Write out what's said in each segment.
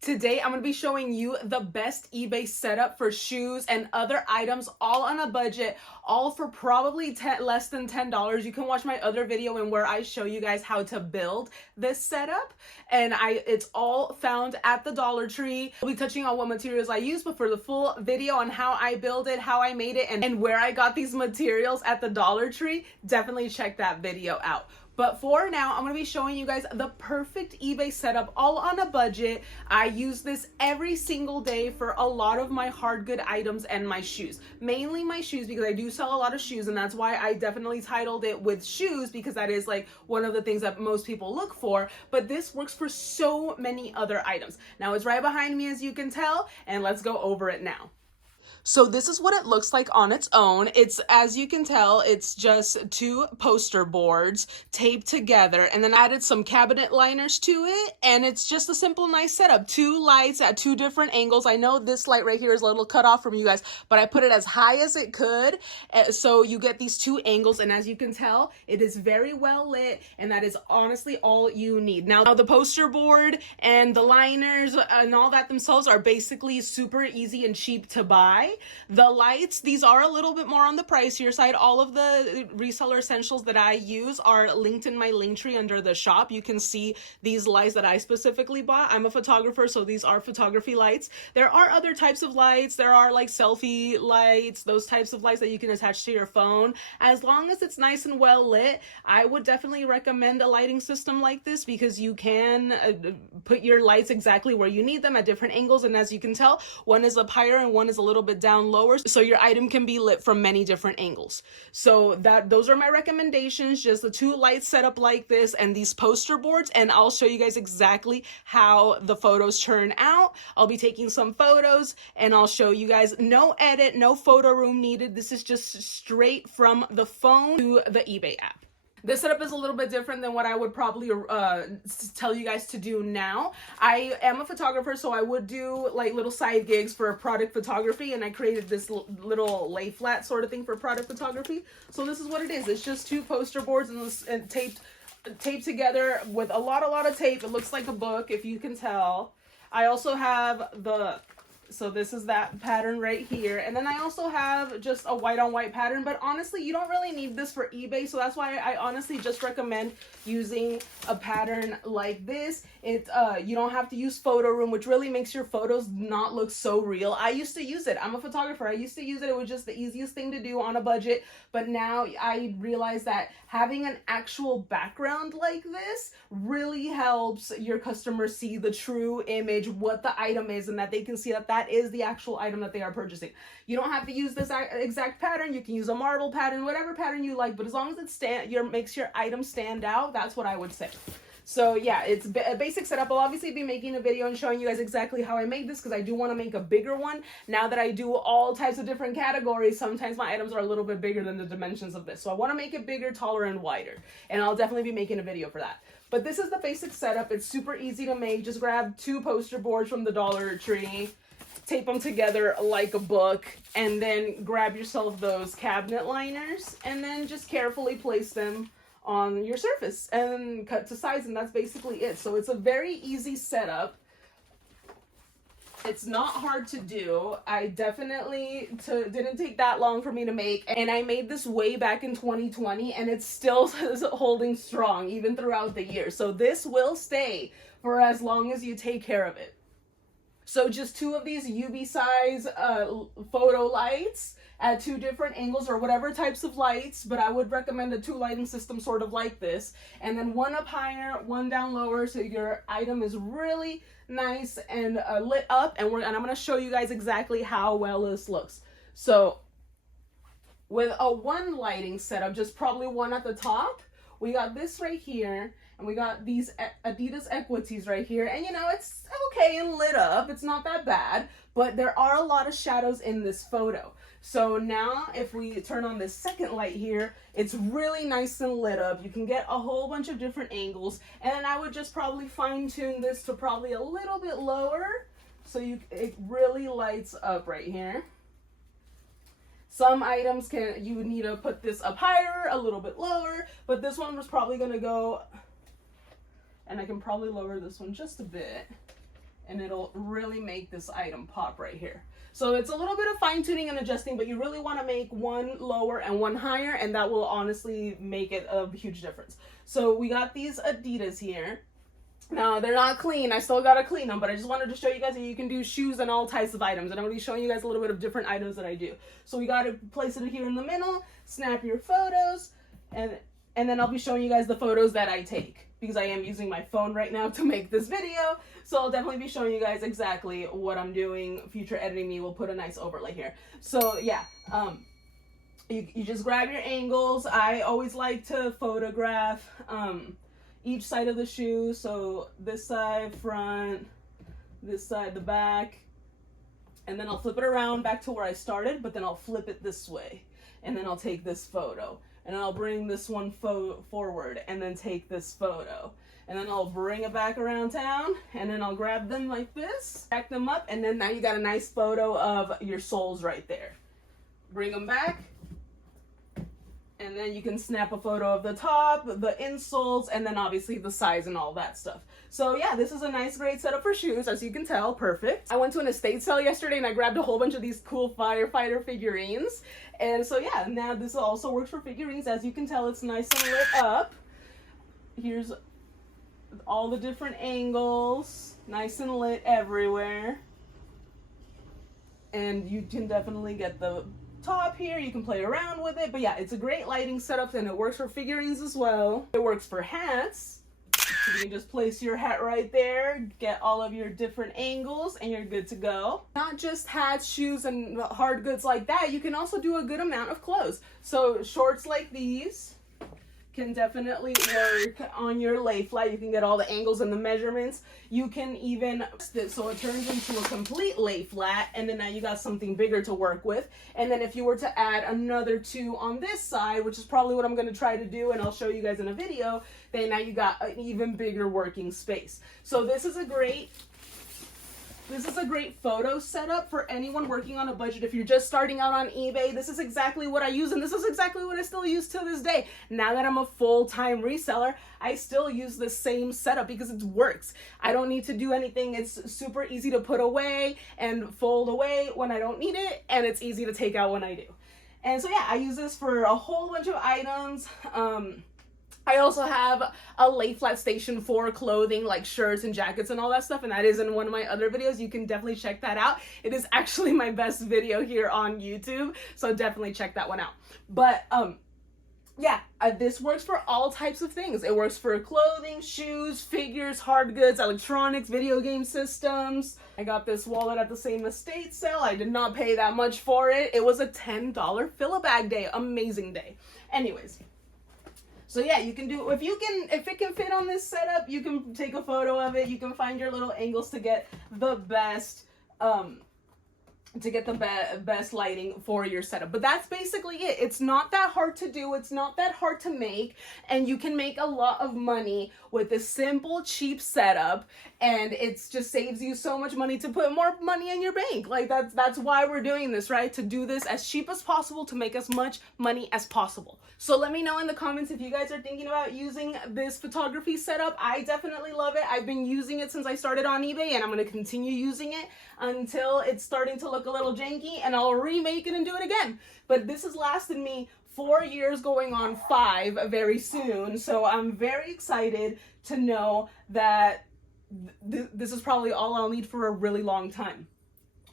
Today, I'm going to be showing you the best eBay setup for shoes and other items, all on a budget, all for probably less than $10. You can watch my other video in where I show you guys how to build this setup. And it's all found at the Dollar Tree. I'll be touching on what materials I use, but for the full video on how I build it, how I made it, and where I got these materials at the Dollar Tree, definitely check that video out. But for now, I'm going to be showing you guys the perfect eBay setup, all on a budget. I use this every single day for a lot of my hard good items and my shoes. Mainly my shoes, because I do sell a lot of shoes, and that's why I definitely titled it with shoes, because that is like one of the things that most people look for. But this works for so many other items. Now it's right behind me, as you can tell, and let's go over it now. So this is what it looks like on its own. It's, as you can tell, it's just two poster boards taped together, and then added some cabinet liners to it, and it's just a simple, nice setup. Two lights at two different angles. I know this light right here is a little cut off from you guys, but I put it as high as it could, so you get these two angles, and as you can tell, it is very well lit, and that is honestly all you need. Now the poster board and the liners and all that themselves are basically super easy and cheap to buy. The lights, these are a little bit more on the pricier side. All of the reseller essentials that I use are linked in my link tree under the shop. You can see these lights that I specifically bought. I'm a photographer, so these are photography lights. There are other types of lights. There are like selfie lights, those types of lights that you can attach to your phone. As long as it's nice and well lit, I would definitely recommend a lighting system like this, because you can put your lights exactly where you need them at different angles. And as you can tell, one is up higher and one is a little bit down lower, so your item can be lit from many different angles. So those are my recommendations, just the two lights set up like this and these poster boards, and I'll show you guys exactly how the photos turn out. I'll be taking some photos and I'll show you guys. No edit, no photo room needed. This is just straight from the phone to the eBay app. This setup is a little bit different than what I would probably tell you guys to do now. I am a photographer, so I would do like little side gigs for product photography, and I created this little lay flat sort of thing for product photography. So this is what it is. It's just two poster boards and taped together with a lot of tape. It looks like a book, if you can tell. I also have so this is that pattern right here. And then I also have just a white on white pattern, but honestly, you don't really need this for eBay. So that's why I honestly just recommend using a pattern like this. You don't have to use photo room, which really makes your photos not look so real. I used to use it. I'm a photographer. I used to use it. It was just the easiest thing to do on a budget. But now I realize that having an actual background like this really helps your customers see the true image, what the item is, and that they can see that that is the actual item that they are purchasing. You don't have to use this exact pattern. You can use a marble pattern, whatever pattern you like, but as long as it makes your item stand out, that's what I would say. So yeah, it's a basic setup. I'll obviously be making a video and showing you guys exactly how I made this, because I do want to make a bigger one. Now that I do all types of different categories, sometimes my items are a little bit bigger than the dimensions of this. So I want to make it bigger, taller, and wider. And I'll definitely be making a video for that. But this is the basic setup. It's super easy to make. Just grab two poster boards from the Dollar Tree, tape them together like a book, and then grab yourself those cabinet liners, and then just carefully place them on your surface and cut to size, and that's basically it. So it's a very easy setup. It's not hard to do. I definitely didn't take that long for me to make, and I made this way back in 2020, and it's still holding strong even throughout the year. So this will stay for as long as you take care of it. So just two of these Ubeesize photo lights at two different angles, or whatever types of lights, but I would recommend a two lighting system sort of like this. And then one up higher, one down lower, so your item is really nice and lit up. And I'm going to show you guys exactly how well this looks. So with a one lighting setup, just probably one at the top, we got this right here, and we got these Adidas Equities right here. And you know, it's okay and lit up. It's not that bad, but there are a lot of shadows in this photo. So now if we turn on this second light here, it's really nice and lit up. You can get a whole bunch of different angles. And then I would just probably fine tune this to probably a little bit lower, so it really lights up right here. Some items you would need to put this up higher, a little bit lower, but this one was probably going to go, and I can probably lower this one just a bit. and it'll really make this item pop right here. So it's a little bit of fine tuning and adjusting, but you really want to make one lower and one higher, and that will honestly make it a huge difference. So we got these Adidas here. Now, they're not clean. I still got to clean them, but I just wanted to show you guys that you can do shoes and all types of items. And I'm going to be showing you guys a little bit of different items that I do. So we got to place it here in the middle, snap your photos, and then I'll be showing you guys the photos that I take, because I am using my phone right now to make this video. So I'll definitely be showing you guys exactly what I'm doing. Future editing me will put a nice overlay here. So yeah, you just grab your angles. I always like to photograph each side of the shoe. So this side front, this side the back, and then I'll flip it around back to where I started, but then I'll flip it this way, and then I'll take this photo, and then I'll bring this one forward and then take this photo, and then I'll bring it back around town, and then I'll grab them like this, stack them up, and then now you got a nice photo of your soles right there. Bring them back, and then you can snap a photo of the top, the insoles, and then obviously the size and all that stuff. So yeah, this is a nice, great setup for shoes, as you can tell, perfect. I went to an estate sale yesterday and I grabbed a whole bunch of these cool firefighter figurines. And so yeah, now this also works for figurines. As you can tell, it's nice and lit up. Here's all the different angles, nice and lit everywhere. And you can definitely get the top here, you can play around with it, but yeah, it's a great lighting setup, and it works for figurines as well. It works for hats. So you can just place your hat right there, get all of your different angles, and you're good to go. Not just hats, shoes, and hard goods like that, you can also do a good amount of clothes. So shorts like these can definitely work on your lay flat. You can get all the angles and the measurements. You can even so it turns into a complete lay flat, and then now you got something bigger to work with. And then if you were to add another two on this side, which is probably what I'm going to try to do, and I'll show you guys in a video, then now you got an even bigger working space. So this is a great photo setup for anyone working on a budget. If you're just starting out on eBay, this is exactly what I use, and this is exactly what I still use to this day. Now that I'm a full-time reseller, I still use the same setup because it works. I don't need to do anything. It's super easy to put away and fold away when I don't need it, and it's easy to take out when I do. And so yeah, I use this for a whole bunch of items. I also have a lay flat station for clothing like shirts and jackets and all that stuff, and that is in one of my other videos. You can definitely check that out. It is actually my best video here on YouTube, so definitely check that one out. But yeah, this works for all types of things. It works for clothing, shoes, figures, hard goods, electronics, video game systems. I got this wallet at the same estate sale. I did not pay that much for it. It was a $10 fill-a-bag day. Amazing day. Anyways. So yeah, you can do, if it can fit on this setup, you can take a photo of it. You can find your little angles to get the best, best lighting for your setup. But that's basically it. It's not that hard to do. It's not that hard to make, and you can make a lot of money with this simple, cheap setup, and it's just saves you so much money to put more money in your bank. Like that's why we're doing this, right? To do this as cheap as possible, to make as much money as possible. So let me know in the comments if you guys are thinking about using this photography setup. I definitely love it. I've been using it since I started on eBay, and I'm going to continue using it until it's starting to look a little janky, and I'll remake it and do it again. But this has lasted me 4 years, going on 5 very soon. So I'm very excited to know that this is probably all I'll need for a really long time.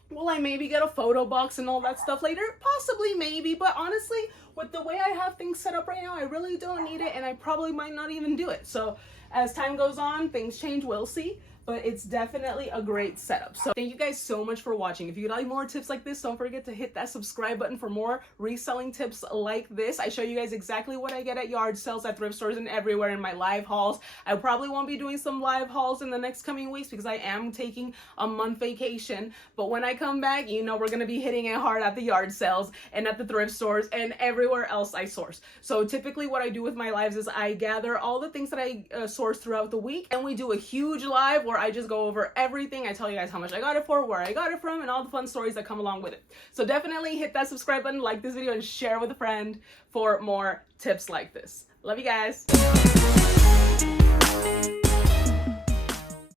Will I maybe get a photo box and all that stuff later? Possibly, maybe, but honestly, with the way I have things set up right now, I really don't need it, and I probably might not even do it. So as time goes on, things change, we'll see. But it's definitely a great setup. So thank you guys so much for watching. If you'd like more tips like this, don't forget to hit that subscribe button for more reselling tips like this. I show you guys exactly what I get at yard sales, at thrift stores, and everywhere in my live hauls. I probably won't be doing some live hauls in the next coming weeks because I am taking a month vacation. But when I come back, you know we're going to be hitting it hard at the yard sales and at the thrift stores and everywhere else I source. So typically what I do with my lives is I gather all the things that I source throughout the week, and we do a huge live where I just go over everything. I tell you guys how much I got it for, where I got it from, and all the fun stories that come along with it. So definitely hit that subscribe button, like this video, and share with a friend for more tips like this. Love you guys.